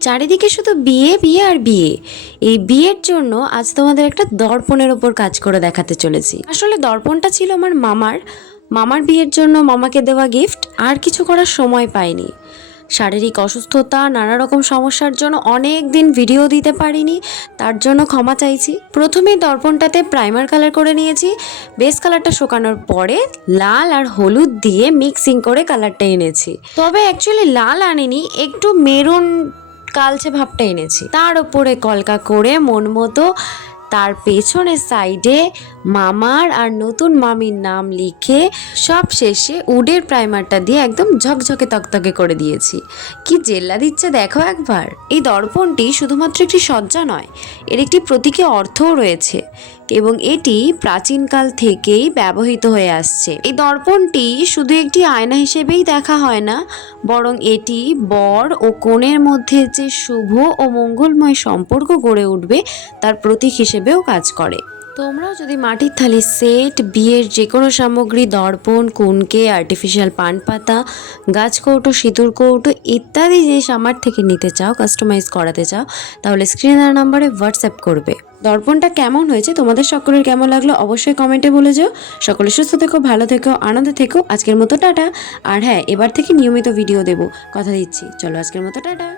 চারিদিকে শুধু বিয়ে বিয়ে আর বিয়ে। এই বিয়ের জন্য আজ তোমাদের একটা দর্পণের ওপর কাজ করে দেখাতে চলেছি। আসলে দর্পণটা ছিল আমার মামার বিয়ের জন্য মামাকে দেওয়া গিফট। আর কিছু করার সময় পাইনি, শারীরিক অসুস্থতা, নানা রকম সমস্যার জন্য অনেক দিন ভিডিও দিতে পারিনি, তার জন্য ক্ষমা চাইছি। প্রথমেই দর্পণটাতে প্রাইমার কালার করে নিয়েছি। বেস কালারটা শুকানোর পরে লাল আর হলুদ দিয়ে মিক্সিং করে কালারটা এনেছি। তবে অ্যাকচুয়ালি লাল আনিনি, একটু মেরুন কালচে ভাবটা এনেছি। তার উপরে কলকা করে মন মতো তার পেছনের সাইডে মামার আর নতুন মামির নাম লিখে সব শেষে উডের প্রাইমারটা দিয়ে একদম ঝকঝকে তকতকে করে দিয়েছি। কি জেল্লা দিচ্ছে দেখো একবার। এই দর্পণটি শুধুমাত্র একটি সজ্জা নয়, এর একটি প্রতীকী অর্থও রয়েছে এবং এটি প্রাচীনকাল থেকেই ব্যবহৃত হয়ে আসছে। এই দর্পণটি শুধু একটি আয়না হিসেবেই দেখা হয় না, বরং এটি বর ও কনের মধ্যে যে শুভ ও মঙ্গলময় সম্পর্ক গড়ে উঠবে তার প্রতীক হিসেবেও কাজ করে। তোমরাও যদি মাটির থালি সেট, বিয়ের যে কোনো সামগ্রী, দর্পণ, কুনকে, আর্টিফিশিয়াল পান পাতা, গাছ কৌটো, সিঁদুর কৌটো ইত্যাদি জিনিস আমার থেকে নিতে চাও, কাস্টমাইজ করাতে চাও, তাহলে স্ক্রিনে দেওয়া নম্বরে হোয়াটসঅ্যাপ করবে। দর্পণটা কেমন হয়েছে, তোমাদের সকলের কেমন লাগলো অবশ্যই কমেন্টে বলে যাও। সকলে সুস্থ থেকো, ভালো থেকো, আনন্দে থেকো। আজকের মতো টাটা। আর হ্যাঁ, এবার থেকে নিয়মিত ভিডিও দেবো, কথা দিচ্ছি। চলো আজকের মতো টাটা।